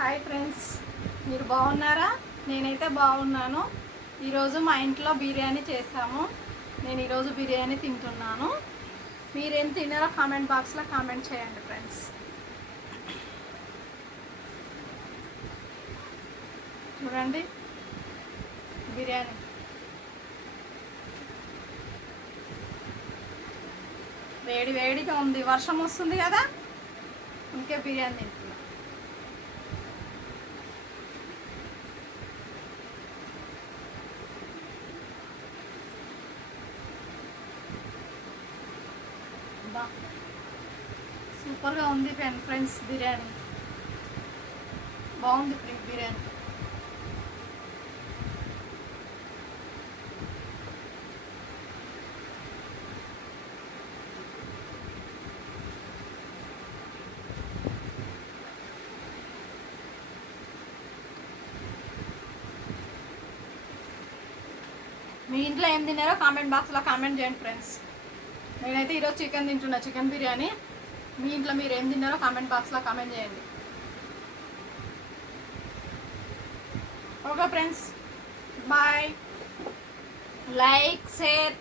Hi friends, మీరు బాగున్నారా? నేనైతే బాగున్నాను. ఈరోజు మా ఇంట్లో బిర్యానీ చేసాము. నేను ఈరోజు బిర్యానీ తింటున్నాను. మీరేం తిన్నారో కామెంట్ బాక్స్లో కామెంట్ చేయండి ఫ్రెండ్స్. చూడండి బిర్యానీ. వేడి వేడిగా ఉంది, వర్షం వస్తుంది కదా, ఇంకే బిర్యానీ తింటున్నాను. సూపర్గా ఉంది ఫ్రెండ్స్, బిర్యానీ బాగుంది. బిర్యానీ మీ ఇంట్లో ఏం తిన్నారో కామెంట్ బాక్స్లో కామెంట్ చేయండి ఫ్రెండ్స్. నేనైతే ఈరోజు చికెన్ తింటున్నా, చికెన్ బిర్యానీ. మీ ఇంట్లో మీరు ఏం తిన్నారో కామెంట్ బాక్స్లో కామెంట్ చేయండి. Okay friends, bye. Like, share.